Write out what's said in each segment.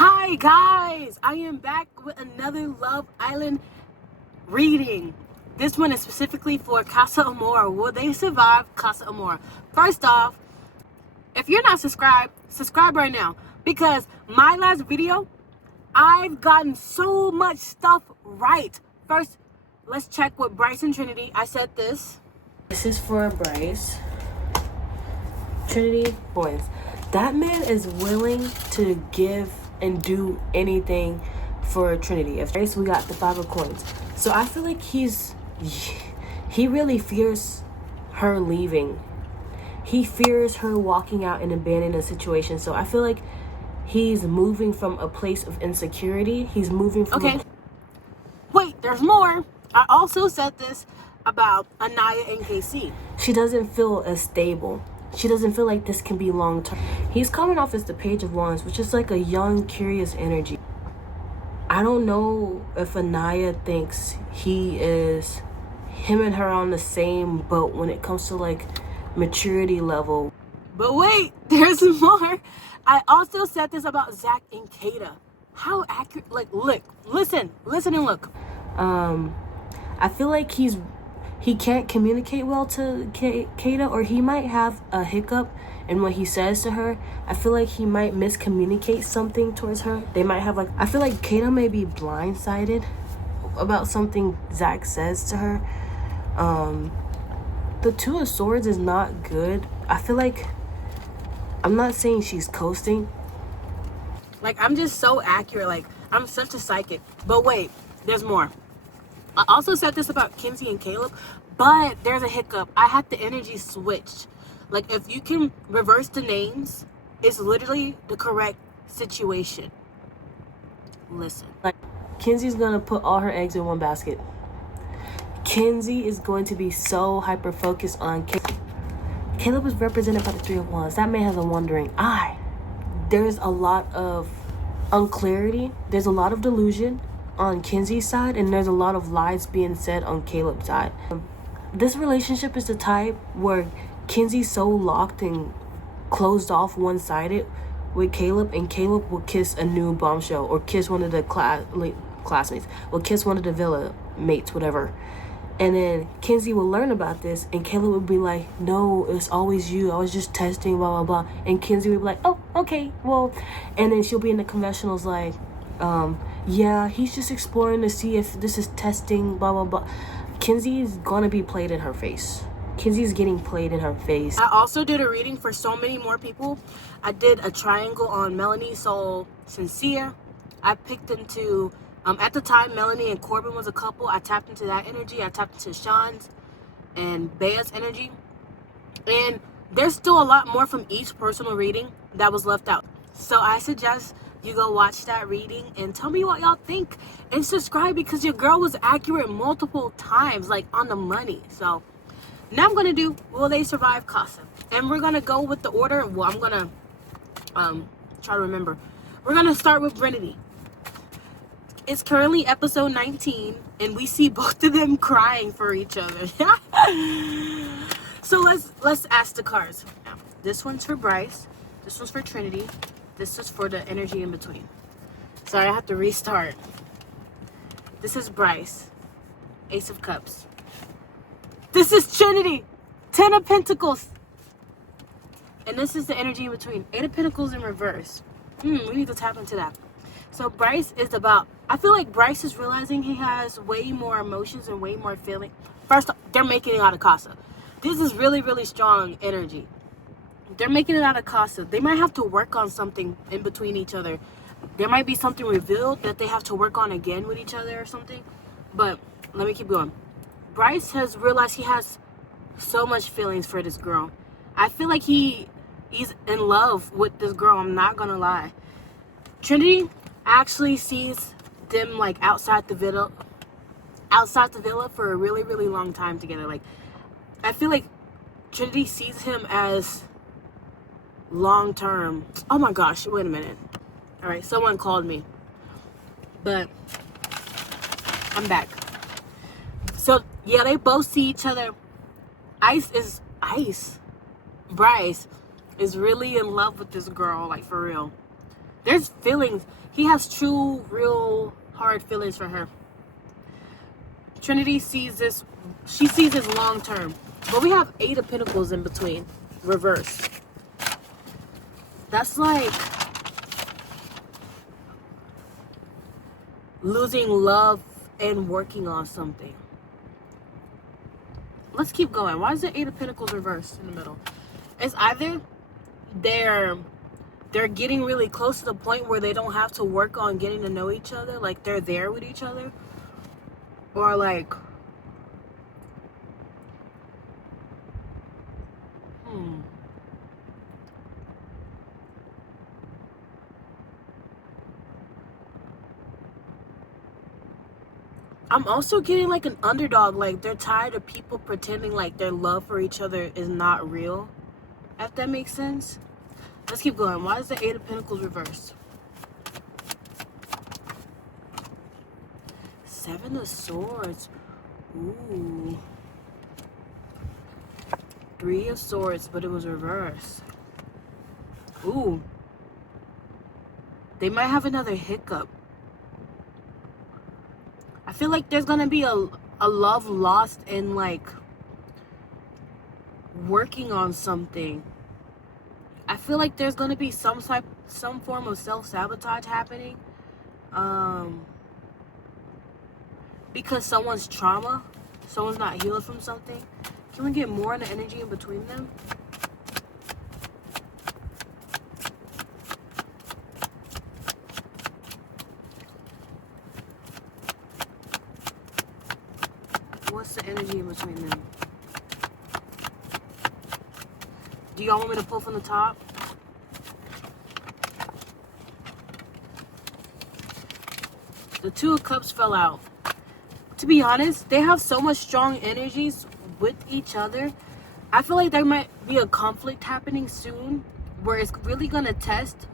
Hi guys, I am back with another Love Island reading. This one is specifically for Casa Amor. Will they survive Casa Amor? First off, if you're not subscribed, subscribe right now, because my last video, I've gotten so much stuff right. First, let's check with Bryce and Trinity. I said this. This is for Bryce. Trinity, boys. That man is willing to give and do anything for Trinity. If Bryce, we got the 5 of coins. So I feel like he really fears her leaving. He fears her walking out and abandoning a situation. So I feel like he's moving from a place of insecurity. He's moving from Wait, there's more. I also said this about Aniya and KC. She doesn't feel as stable. She doesn't feel like this can be long term. He's coming off as the Page of Wands, which is like a young, curious energy. I don't know if Aniya thinks him and her on the same boat when it comes to like maturity level. But wait, there's more. I also said this about Zach and Kayda. How accurate, like, look, listen and look. I feel like he can't communicate well to Kayda, or he might have a hiccup in what he says to her. I feel like he might miscommunicate something towards her. They might have I feel like Kayda may be blindsided about something Zach says to her. The 2 of Swords is not good. I feel like, I'm not saying she's coasting. Like, I'm just so accurate. Like, I'm such a psychic. But wait, there's more. I also said this about Kenzie and Caleb, but there's a hiccup. I had the energy switched. Like, if you can reverse the names, it's literally the correct situation. Listen. Like, Kenzie's gonna put all her eggs in one basket. Kenzie is going to be so hyper-focused on Caleb is represented by the 3 of Wands. That man has a wandering eye. There's a lot of unclarity. There's a lot of delusion on Kenzie's side, and there's a lot of lies being said on Caleb's side. This relationship is the type where Kenzie's so locked and closed off one-sided with Caleb, and Caleb will kiss a new bombshell or kiss one of the classmates, will kiss one of the villa mates, whatever. And then Kenzie will learn about this, and Caleb would be like, no, it's always you. I was just testing, blah, blah, blah. And Kenzie would be like, oh, okay, well. And then she'll be in the confessionals like, yeah, he's just exploring to see if this is testing, blah, blah, blah. Kenzie is going to be played in her face. Kenzie's getting played in her face. I also did a reading for so many more people. I did a triangle on Melanie, Sincere. I picked into... at the time, Melanie and Corbin was a couple. I tapped into that energy. I tapped into Sean's and Bea's energy. And there's still a lot more from each personal reading that was left out. So I suggest you go watch that reading and tell me what y'all think. And subscribe, because your girl was accurate multiple times, like on the money. So now I'm going to do Will They Survive Casa. And we're going to go with the order. Well, I'm going to try to remember. We're going to start with Trinity. It's currently episode 19, and we see both of them crying for each other. So let's ask the cards. Now, this one's for Bryce. This one's for Trinity. This is for the energy in between. Sorry, I have to restart. This is Bryce. Ace of Cups. This is Trinity. 10 of Pentacles. And this is the energy in between. 8 of Pentacles in reverse. We need to tap into that. So Bryce is about... I feel like Bryce is realizing he has way more emotions and way more feeling. First, they're making it out of Casa. This is really, really strong energy. They're making it out of Casa. They might have to work on something in between each other. There might be something revealed that they have to work on again with each other or something. But let me keep going. Bryce has realized he has so much feelings for this girl. I feel like he's in love with this girl. I'm not going to lie. Trinity actually sees them like outside the villa for a really, really long time together. Like, I feel like Trinity sees him as long term. Oh my gosh, wait a minute. All right, someone called me, but I'm back. So yeah, they both see each other. Bryce is really in love with this girl, like for real. There's feelings. He has true, real, hard feelings for her. Trinity sees this. She sees this long term. But we have 8 of Pentacles in between. Reverse. That's like losing love and working on something. Let's keep going. Why is the 8 of Pentacles reversed in the middle? It's either they're getting really close to the point where they don't have to work on getting to know each other. Like, they're there with each other. Or, like... I'm also getting, like, an underdog. Like, they're tired of people pretending like their love for each other is not real. If that makes sense. Let's keep going. Why is the 8 of Pentacles reversed? 7 of Swords. Ooh. 3 of Swords, but it was reversed. Ooh. They might have another hiccup. I feel like there's gonna be a love lost in, like, working on something. I feel like there's gonna be some form of self-sabotage happening. Because someone's trauma, someone's not healed from something. Can we get more on the energy in between them? What's the energy in between them? Do y'all want me to pull from the top? The 2 of Cups fell out. To be honest, they have so much strong energies with each other. I feel like there might be a conflict happening soon where it's really going to test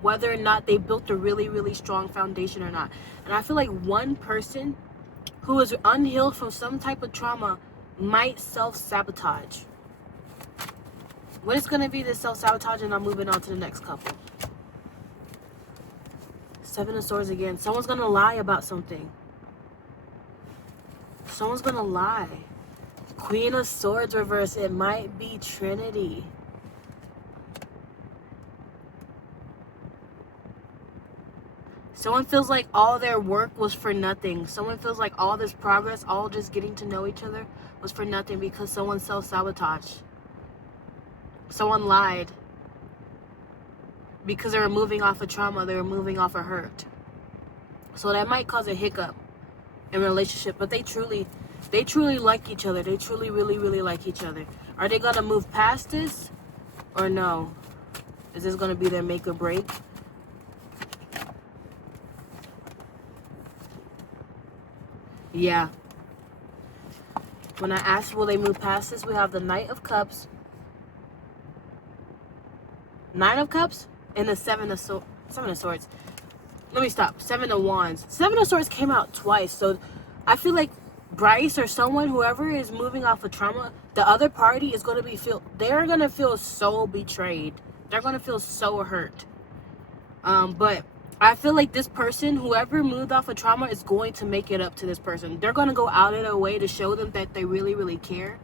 whether or not they built a really, really strong foundation or not. And I feel like one person who is unhealed from some type of trauma might self-sabotage. What is going to be this self-sabotage? And I'm moving on to the next couple. 7 of Swords again. Someone's going to lie about something. Someone's going to lie. Queen of Swords reverse. It might be Trinity. Someone feels like all their work was for nothing. Someone feels like all this progress, all just getting to know each other, was for nothing because someone self-sabotaged. Someone lied. Because they were moving off of trauma, they were moving off of hurt. So that might cause a hiccup in a relationship. But they truly like each other. They truly, really, really like each other. Are they going to move past this? Or no? Is this going to be their make or break? Yeah. When I asked will they move past this, we have the Knight of Cups, 9 of Cups, and the 7 of Swords. Let me stop. 7 of Wands. 7 of Swords came out twice. So I feel like Bryce or someone, whoever is moving off of trauma, the other party is going to they're going to feel so betrayed. They're going to feel so hurt. But I feel like this person, whoever moved off of trauma, is going to make it up to this person. They're going to go out of their way to show them that they really, really care.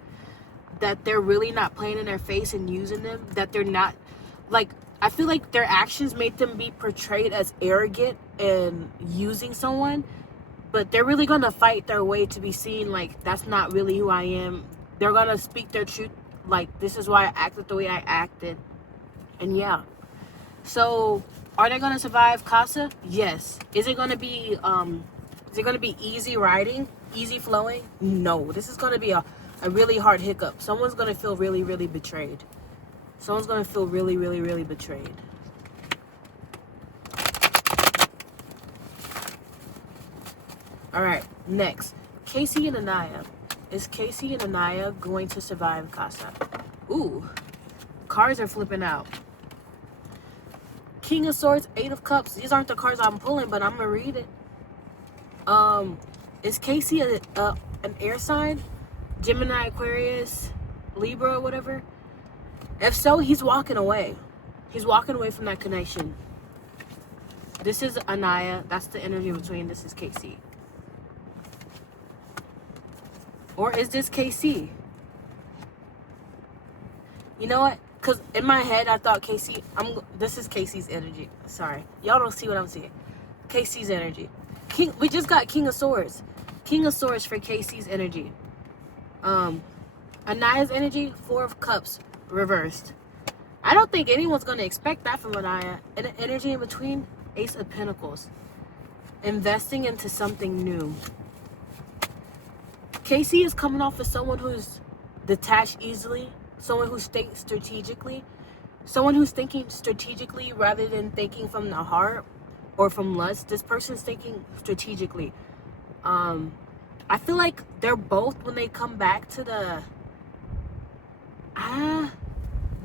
That they're really not playing in their face and using them. That they're not, like, I feel like their actions made them be portrayed as arrogant and using someone. But they're really going to fight their way to be seen like, that's not really who I am. They're going to speak their truth. Like, this is why I acted the way I acted. And yeah. So, are they going to survive Casa? Yes. Is it going to be easy riding? Easy flowing? No. This is going to be a really hard hiccup. Someone's going to feel really, really betrayed. Someone's going to feel really, really, really betrayed. Alright, next. Casey and Aniya. Is Casey and Aniya going to survive Casa? Ooh. Cards are flipping out. King of Swords, 8 of Cups. These aren't the cards I'm pulling, but I'm going to read it. Is Casey an air sign? Gemini, Aquarius, Libra, whatever? If so, he's walking away. He's walking away from that connection. This is Aniya. That's the energy between. This is KC. Or is this KC? You know what? Because in my head, I thought KC... This is KC's energy. Sorry. Y'all don't see what I'm seeing. KC's energy. We just got King of Swords. King of Swords for KC's energy. Aniya's energy, 4 of Cups, reversed. I don't think anyone's going to expect that from Aniya. And the energy in between, Ace of Pentacles. Investing into something new. KC is coming off as someone who's detached easily. Someone who thinks strategically. Someone who's thinking strategically rather than thinking from the heart or from lust. This person's thinking strategically. I feel like they're both, when they come back to the...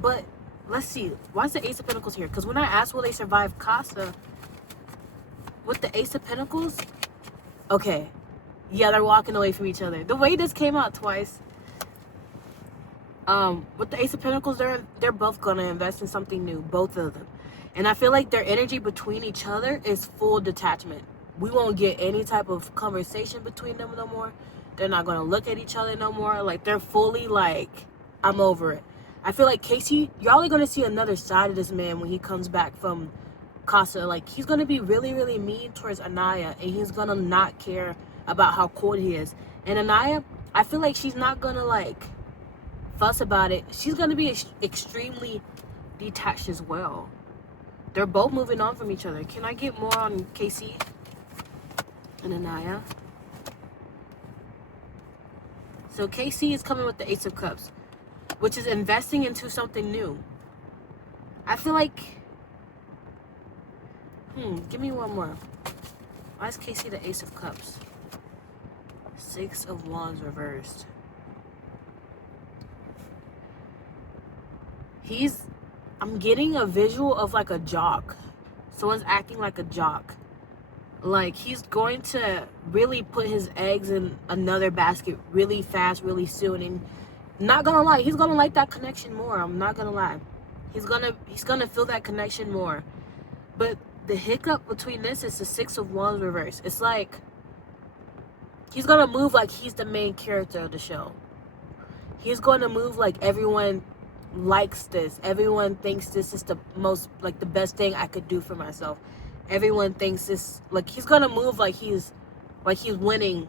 But let's see. Why is the Ace of Pentacles here? Because when I asked will they survive Casa, with the Ace of Pentacles, okay. Yeah, they're walking away from each other. The way this came out twice. With the Ace of Pentacles, they're both going to invest in something new. Both of them. And I feel like their energy between each other is full detachment. We won't get any type of conversation between them no more. They're not going to look at each other no more. Like, they're fully like, I'm over it. I feel like Casey, you're only going to see another side of this man when he comes back from Casa. Like, he's going to be really, really mean towards Aniya. And he's going to not care about how cold he is. And Aniya, I feel like she's not going to, like, fuss about it. She's going to be extremely detached as well. They're both moving on from each other. Can I get more on Casey and Aniya? So KC is coming with the Ace of Cups, which is investing into something new. I feel like... give me one more. Why is KC the Ace of Cups? 6 of Wands reversed. I'm getting a visual of like a jock. Someone's acting like a jock. Like, he's going to really put his eggs in another basket really fast, really soon. And not gonna lie, he's gonna like that connection more. I'm not gonna lie. He's gonna feel that connection more. But the hiccup between this is the 6 of Wands reverse. It's like he's gonna move like he's the main character of the show. He's going to move like everyone likes this. Everyone thinks this is the most, like, the best thing I could do for myself. Everyone thinks this, like, he's gonna move like he's winning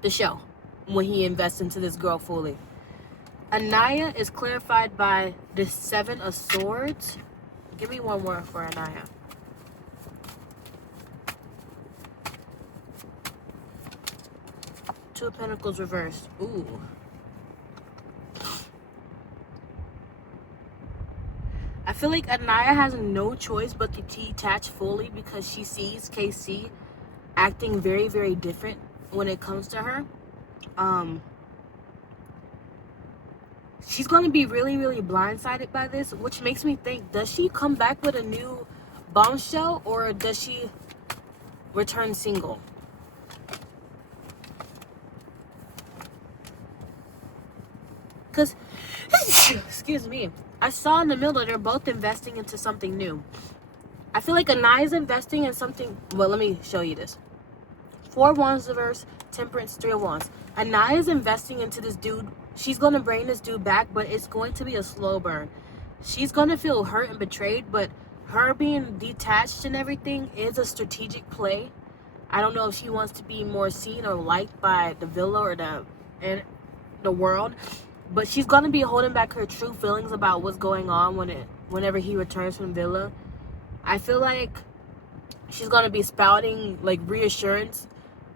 the show when he invests into this girl fully. Aniya is clarified by the 7 of Swords. Give me one more for Aniya. Two of Pentacles reversed. Ooh. I feel like Aniya has no choice but to detach fully because she sees KC acting very, very different when it comes to her. She's going to be really, really blindsided by this, which makes me think, does she come back with a new bombshell or does she return single? Because, excuse me, I saw in the middle they're both investing into something new. I feel like Aniya's investing in something. Well, let me show you this. 4 of Wands reverse, Temperance, 3 of Wands. Aniya's investing into this dude. She's going to bring this dude back, but it's going to be a slow burn. She's going to feel hurt and betrayed, but her being detached and everything is a strategic play. I don't know if she wants to be more seen or liked by the villa or the world. But she's going to be holding back her true feelings about what's going on whenever he returns from Villa. I feel like she's going to be spouting, like, reassurance.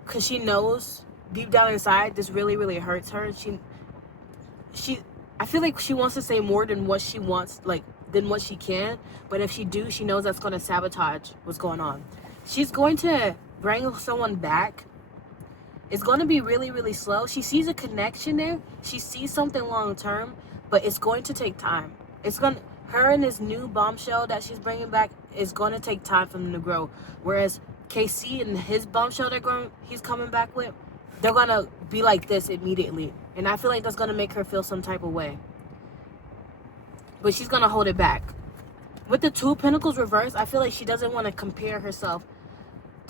Because she knows deep down inside this really, really hurts her. I feel like she wants to say more than what she wants, like, than what she can. But if she do, she knows that's going to sabotage what's going on. She's going to bring someone back. It's going to be really, really slow. She sees a connection there. She sees something long term, but it's going to take time. Her and this new bombshell that she's bringing back is going to take time for them to grow. Whereas KC and his bombshell he's coming back with, they're going to be like this immediately. And I feel like that's going to make her feel some type of way. But she's going to hold it back. with the Two of Pentacles reversed, I feel like she doesn't want to compare herself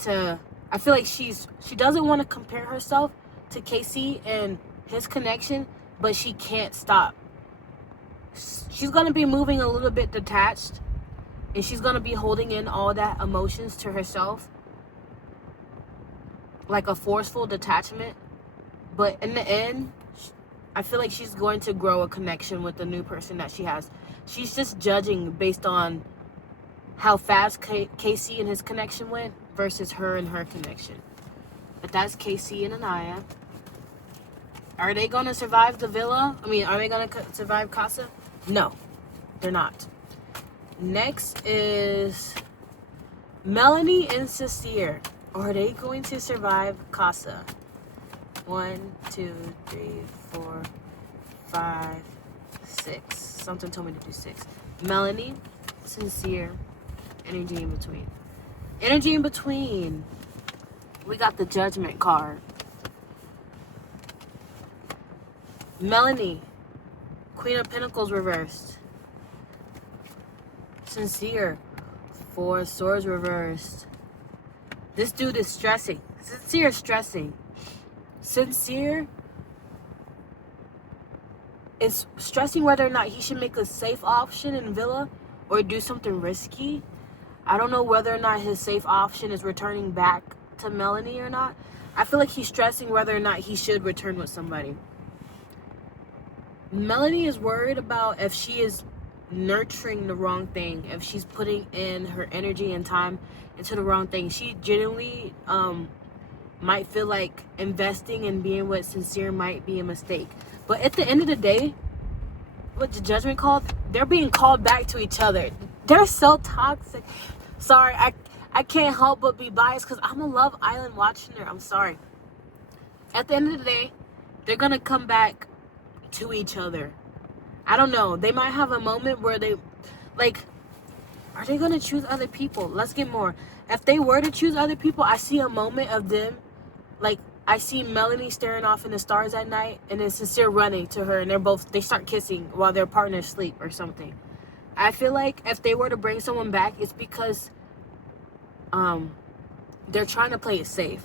to, I feel like she doesn't want to compare herself to KC and his connection, but she can't stop. She's going to be moving a little bit detached, and she's going to be holding in all that emotions to herself, like a forceful detachment. But in the end, I feel like she's going to grow a connection with the new person that she has. She's just judging based on how fast KC and his connection went versus her and her connection. But that's KC and Aniya. Are they going to survive the villa? I mean, are they going to survive Casa? No, they're not. Next is Melanie and Sincere. Are they going to survive Casa? 1, 2, 3, 4, 5, 6. Something told me to do 6. Melanie, Sincere, energy in between. Energy in between. We got the Judgment card. Melanie, Queen of Pentacles reversed. Sincere, 4 of Swords reversed. This dude is stressing. Sincere is stressing. Sincere is stressing whether or not he should make a safe option in Villa or do something risky. I don't know whether or not his safe option is returning back to Melanie or not. I feel like he's stressing whether or not he should return with somebody. Melanie is worried about if she is nurturing the wrong thing, if she's putting in her energy and time into the wrong thing. She genuinely might feel like investing and being with Sincere might be a mistake. But at the end of the day, what the Judgment called, they're being called back to each other. They're so toxic. Sorry, I can't help but be biased because I'm a Love Island watching her. I'm sorry. At the end of the day, they're going to come back to each other. I don't know. They might have a moment where they, like, are they going to choose other people? Let's get more. If they were to choose other people, I see a moment of them, like, I see Melanie staring off in the stars at night, and then Sincere running to her, and they start kissing while their partners sleep or something. I feel like if they were to bring someone back, it's because they're trying to play it safe.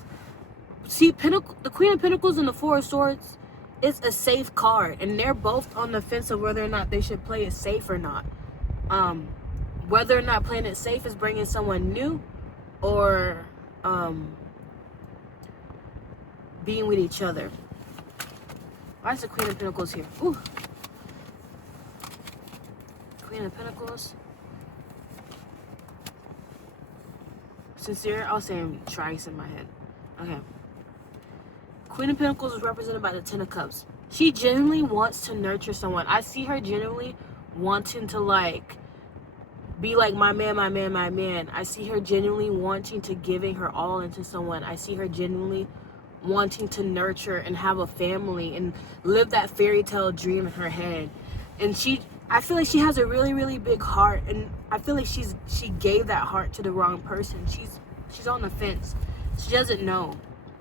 See, the Queen of Pentacles and the Four of Swords is a safe card, and they're both on the fence of whether or not they should play it safe or not. Whether or not playing it safe is bringing someone new, or being with each other. Why is the Queen of Pentacles here? Ooh. Queen of Pentacles. Sincere, I'll say Trice in my head. Okay. Queen of Pentacles is represented by the Ten of Cups. She genuinely wants to nurture someone. I see her genuinely wanting to, like, be like my man, my man, my man. I see her genuinely wanting to giving her all into someone. I see her genuinely wanting to nurture and have a family and live that fairy tale dream in her head. And I feel like she has a really, really big heart, and I feel like she gave that heart to the wrong person. She's on the fence. She doesn't know.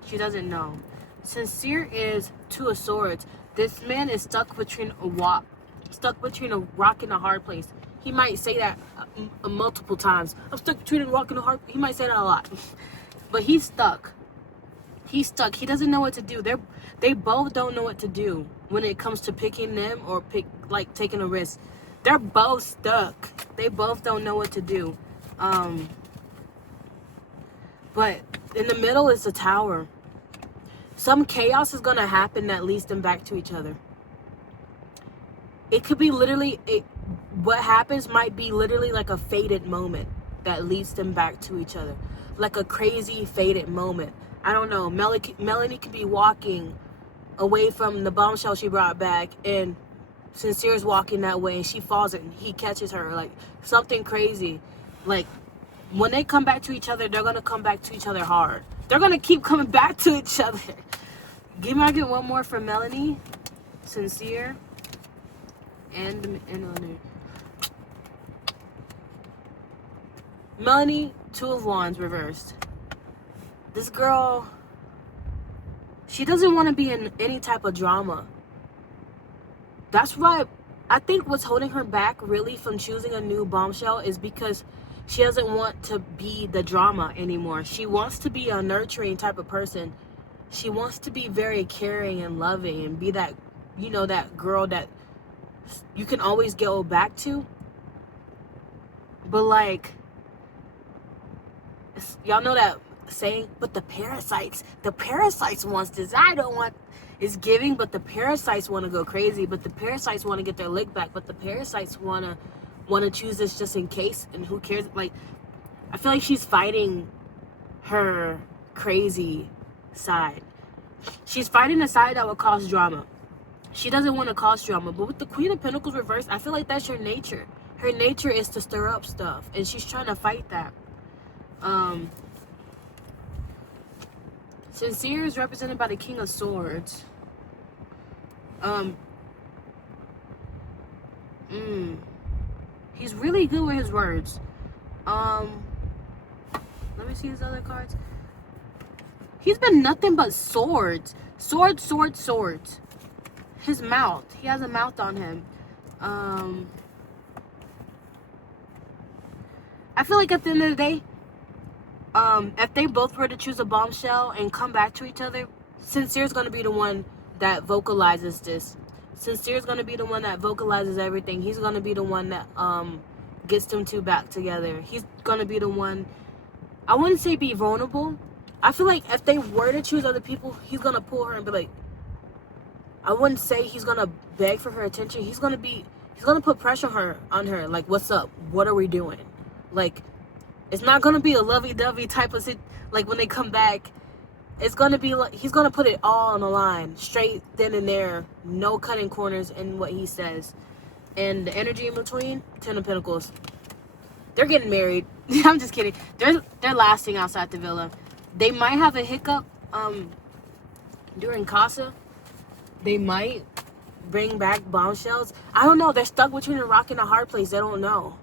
She doesn't know. Sincere is Two of Swords. This man is stuck between a rock and a hard place. He might say that multiple times. I'm stuck between a rock and a hard. He might say that a lot, but he's stuck. He's stuck. He doesn't know what to do. They both don't know what to do when it comes to picking them or taking a risk. They're both stuck. They both don't know what to do. But in the middle is the Tower. Some chaos is gonna happen that leads them back to each other. It could be literally what happens might be literally like a fated moment that leads them back to each other, like a crazy fated moment. I don't know. Melanie could be walking away from the bombshell she brought back, and Sincere's walking that way, and she falls and he catches her, like something crazy. Like when they come back to each other, they're gonna come back to each other hard. They're gonna keep coming back to each other. I get one more for Melanie, Sincere, and Melanie, Two of Wands reversed. This girl, she doesn't want to be in any type of drama. That's why I think what's holding her back really from choosing a new bombshell is because she doesn't want to be the drama anymore. She wants to be a nurturing type of person. She wants to be very caring and loving and be that, you know, that girl that you can always go back to. But like, y'all know that saying, but the parasites wants this. I don't want, it's giving, but the parasites want to go crazy, but the parasites want to get their lick back, but the parasites want to choose this just in case, and who cares? Like, I feel like she's fighting her crazy side. She's fighting a side that will cause drama. She doesn't want to cause drama, but with the Queen of Pentacles reversed, I feel like that's your nature. Her nature is to stir up stuff, and she's trying to fight that. Sincere is represented by the King of Swords. He's really good with his words. Let me see his other cards. He's been nothing but swords. Swords, swords, swords. His mouth. He has a mouth on him. I feel like at the end of the day, if they both were to choose a bombshell and come back to each other, Sincere's going to be the one that vocalizes this. Sincere's going to be the one that vocalizes everything. He's going to be the one that gets them two back together. He's going to be the one, I wouldn't say be vulnerable. I feel like if they were to choose other people, he's going to pull her and be like, I wouldn't say he's going to beg for her attention. He's going to put pressure on her. Like, what's up? What are we doing? Like, it's not going to be a lovey-dovey type of like when they come back. It's going to be like, he's going to put it all on the line, straight then and there, no cutting corners in what he says. And the energy in between, Ten of Pentacles. They're getting married. I'm just kidding. They're lasting outside the villa. They might have a hiccup during Casa. They might bring back bombshells. I don't know. They're stuck between a rock and a hard place. They don't know.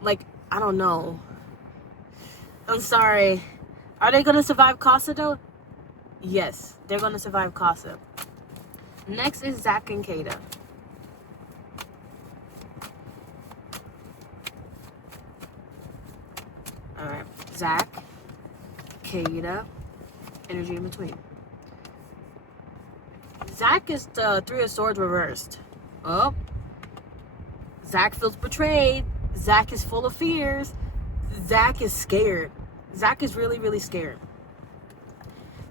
Like, I don't know. I'm sorry. Are they going to survive Casa, though? Yes, they're going to survive Casa. Next is Zach and Kayda. Alright. Zach, Kayda, energy in between. Zach is the Three of Swords reversed. Oh. Zach feels betrayed. Zach is full of fears. Zach is scared. Zach is really, really scared.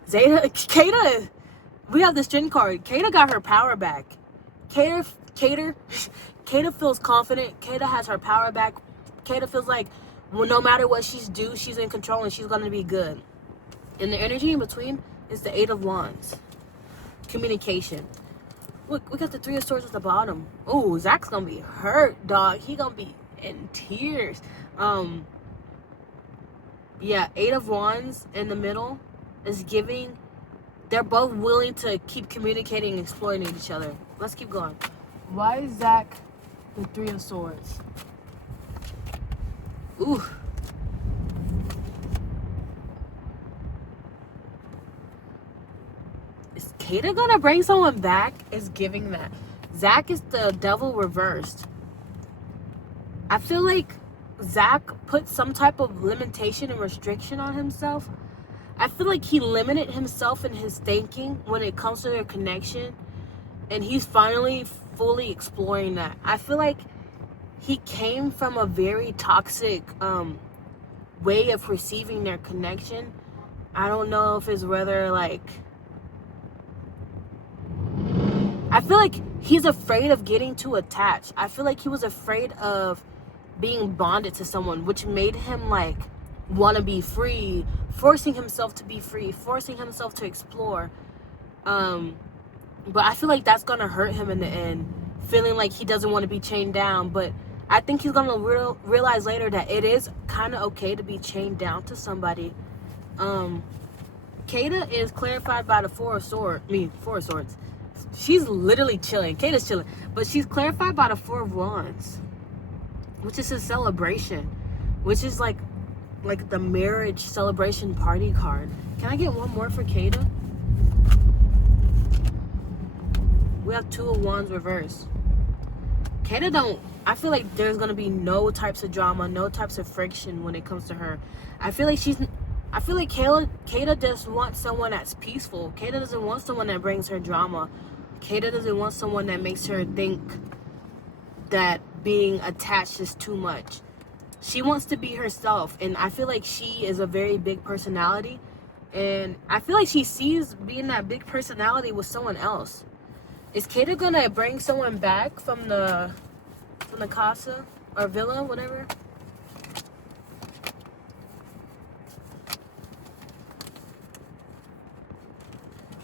Kayda, we have the Strength card. Kayda got her power back. Kayda feels confident. Kayda has her power back. Kayda feels like, well, no matter what she's in control and she's going to be good. And the energy in between is the Eight of Wands. Communication. Look, we got the Three of Swords at the bottom. Oh, Zach's going to be hurt, dog. He going to be in tears. Yeah, Eight of Wands in the middle is giving. They're both willing to keep communicating and exploiting each other. Let's keep going. Why is Zach the Three of Swords? Ooh. Is Kayda gonna bring someone back? Is giving that. Zach is the Devil reversed. I feel like Zach put some type of limitation and restriction on himself. I feel like he limited himself in his thinking when it comes to their connection. And he's finally fully exploring that. I feel like he came from a very toxic way of perceiving their connection. I don't know if it's whether like... I feel like he's afraid of getting too attached. I feel like he was afraid of being bonded to someone, which made him like want to be free, forcing himself to be free, forcing himself to explore. But I feel like that's gonna hurt him in the end, feeling like he doesn't want to be chained down. But I think he's gonna realize later that it is kind of okay to be chained down to somebody. Kayda is clarified by the Four of Swords. She's literally chilling. Kayda's chilling, but she's clarified by the Four of Wands, which is a celebration, which is like the marriage celebration party card. Can I get one more for Kayda? We have Two of Wands reversed. Kayda don't, I feel like there's gonna be no types of drama, no types of friction when it comes to her. I feel like Kayda just wants someone that's peaceful. Kayda doesn't want someone that brings her drama. Kayda doesn't want someone that makes her think that being attached is too much. She wants to be herself, and I feel like she is a very big personality, and I feel like she sees being that big personality with someone else. Is Kayda gonna bring someone back from the casa or villa, whatever?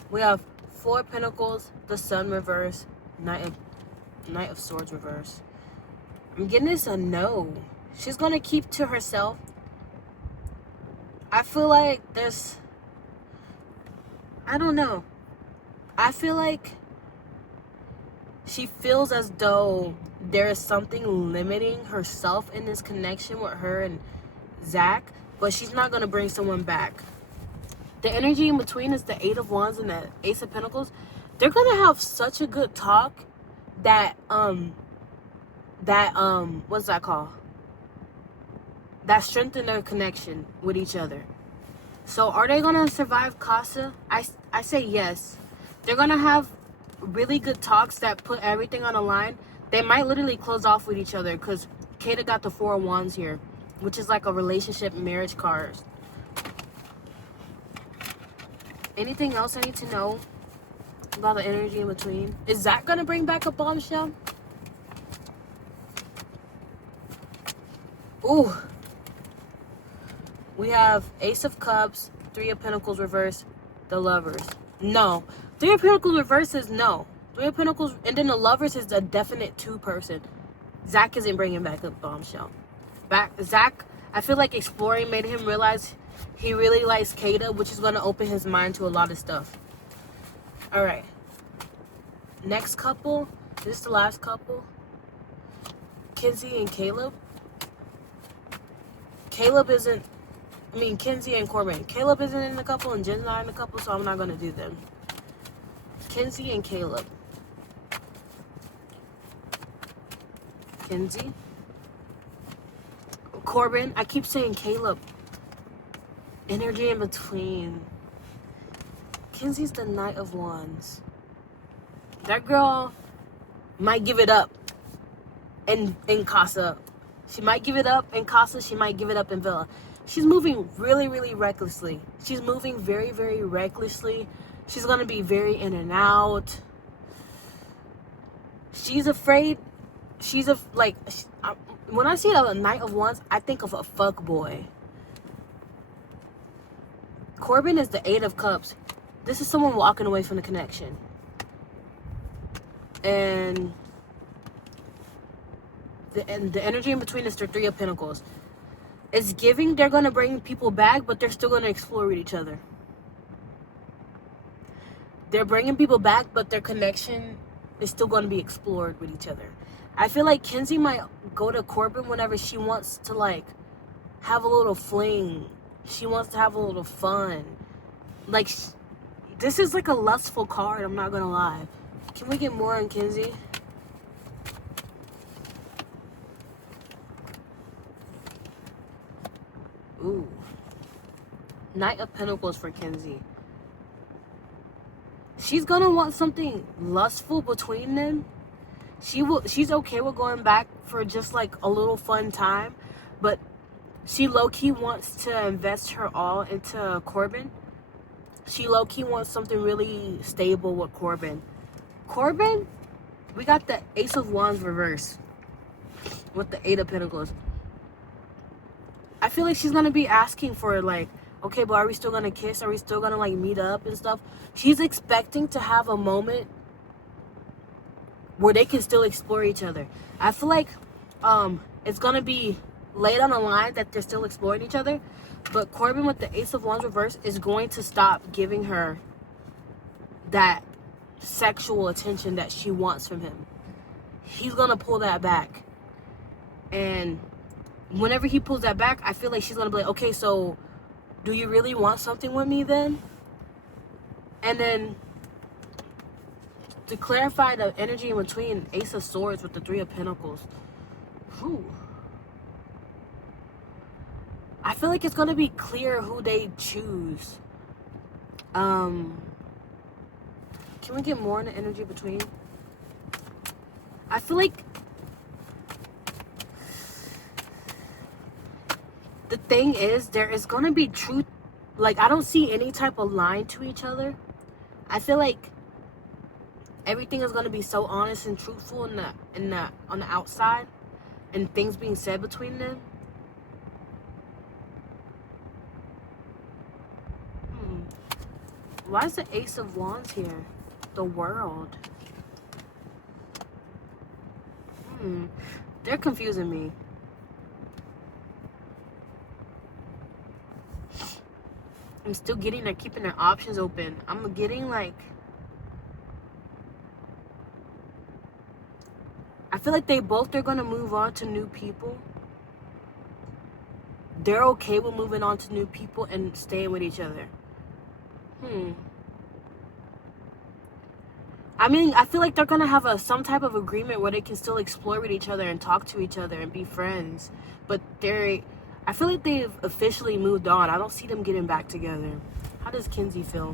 We have Four of Pentacles, the Sun reverse, Knight of Swords reverse. I'm getting this a no. She's gonna keep to herself. I feel like I don't know. I feel like she feels as though there is something limiting herself in this connection with her and Zach, but she's not gonna bring someone back. The energy in between is the Eight of Wands and the Ace of Pentacles. They're gonna have such a good talk that what's that called? That strengthen their connection with each other. So are they gonna survive Casa? I say yes. They're gonna have really good talks that put everything on the line. They might literally close off with each other because Kayda got the Four of Wands here, which is like a relationship marriage card. Anything else I need to know about the energy in between? Is Zach gonna bring back a bombshell? Ooh. We have Ace of Cups, Three of Pentacles reverse, the Lovers. No. Three of Pentacles reverse is no. Three of Pentacles, and then the Lovers is a definite two-person. Zach isn't bringing back a bombshell. Zach, I feel like exploring made him realize he really likes Kayda, which is going to open his mind to a lot of stuff. All right. Next couple. This is the last couple. Kenzie and Caleb. Kenzie and Corbin. Caleb isn't in the couple and Jen's not in the couple, so I'm not going to do them. Kenzie and Caleb. Kenzie. Corbin. I keep saying Caleb. Energy in between. Kenzie's the Knight of Wands. That girl might give it up in Casa. She might give it up in Casa. She might give it up in Villa. She's moving really, really recklessly. She's moving very, very recklessly. She's going to be very in and out. She's afraid. When I see a Knight of Wands, I think of a fuck boy. Corbin is the Eight of Cups. This is someone walking away from the connection. And the energy in between is the Three of Pentacles. It's giving they're going to bring people back, but they're still going to explore with each other. They're bringing people back, but their connection is still going to be explored with each other. I feel like Kenzie might go to Corbin whenever she wants to, like, have a little fling. She wants to have a little fun. Like, this is like a lustful card, I'm not going to lie. Can we get more on Kenzie? Ooh. Knight of Pentacles for Kenzie. She's gonna want something lustful between them. She's okay with going back for just like a little fun time, but she low-key wants to invest her all into Corbin. She low-key wants something really stable with Corbin. Corbin, we got the Ace of Wands reverse with the Eight of Pentacles. I feel like she's gonna be asking for, like, okay, but are we still gonna kiss? Are we still gonna, like, meet up and stuff? She's expecting to have a moment where they can still explore each other. I feel like it's gonna be laid on the line that they're still exploring each other, but Corbin with the Ace of Wands reverse is going to stop giving her that sexual attention that she wants from him. He's gonna pull that back, and whenever he pulls that back, I feel like she's gonna be like, okay, so do you really want something with me then? And then To clarify the energy in between, Ace of Swords with the Three of Pentacles. Whew. I feel like it's going to be clear who they choose. Can we get more in the energy between? I feel like the thing is, there is going to be truth. Like, I don't see any type of line to each other. I feel like everything is going to be so honest and truthful on the outside, and things being said between them. Why is the Ace of Wands here? The World. They're confusing me. I'm still getting they're keeping their options open. I'm getting like, I feel like they're going to move on to new people. They're okay with moving on to new people and staying with each other. I mean, I feel like they're going to have some type of agreement where they can still explore with each other and talk to each other and be friends. But I feel like they've officially moved on. I don't see them getting back together. How does Kenzie feel?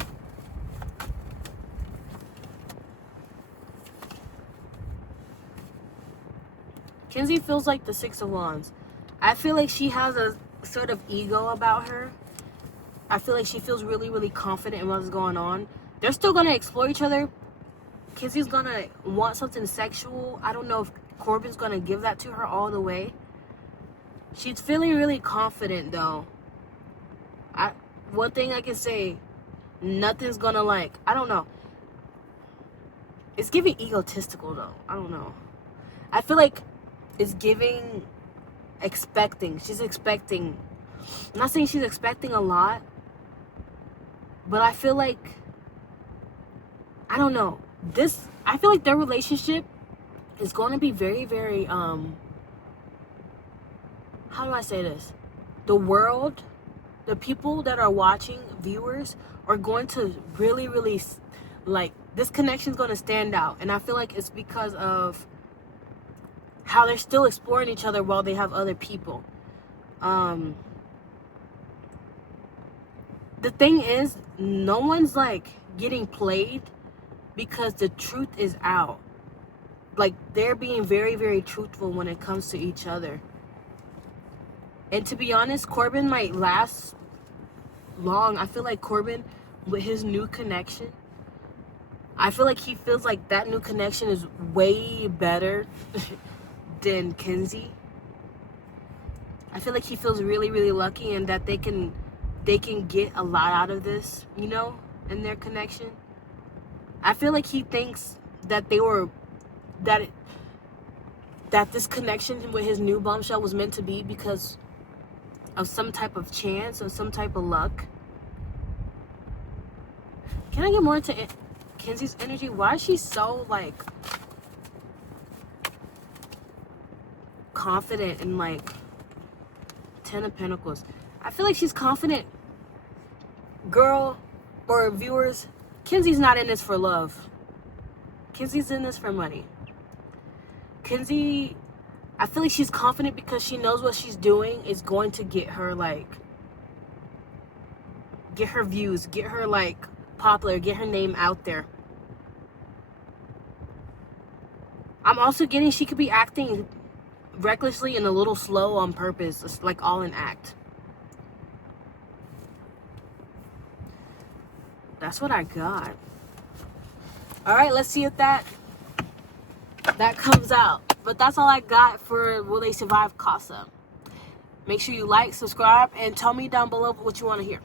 Kenzie feels like the Six of Wands. I feel like she has a sort of ego about her. I feel like she feels really, really confident in what's going on. They're still going to explore each other. Kenzie's going to want something sexual. I don't know if Corbin's going to give that to her all the way. She's feeling really confident, though. One thing I can say, nothing's going to I don't know. It's giving egotistical, though. I don't know. I feel like it's giving expecting. She's expecting. I'm not saying she's expecting a lot, but I feel like, I don't know. I feel like their relationship is going to be very, very, how do I say this? The world, the people that are watching, viewers, are going to really, really, this connection is going to stand out. And I feel like it's because of how they're still exploring each other while they have other people. The thing is, no one's getting played because the truth is out. They're being very, very truthful when it comes to each other. And to be honest, Corbin might last long. I feel like Corbin, with his new connection, I feel like he feels like that new connection is way better than Kenzie. I feel like he feels really, really lucky, and that they can get a lot out of this, in their connection. I feel like he thinks that that this connection with his new bombshell was meant to be because of some type of chance or some type of luck. Can I get more into Kenzie's energy? Why is she so confident and Ten of Pentacles? I feel like she's confident. Girl, or viewers, Kenzie's not in this for love. Kenzie's in this for money. Kenzie, I feel like she's confident because she knows what she's doing is going to get her get her views, get her popular, get her name out there. I'm also getting she could be acting recklessly and a little slow on purpose. It's all in act. That's what I got. All right, let's see if that comes out. But that's all I got for Will They Survive Casa. Make sure you like, subscribe, and tell me down below what you want to hear.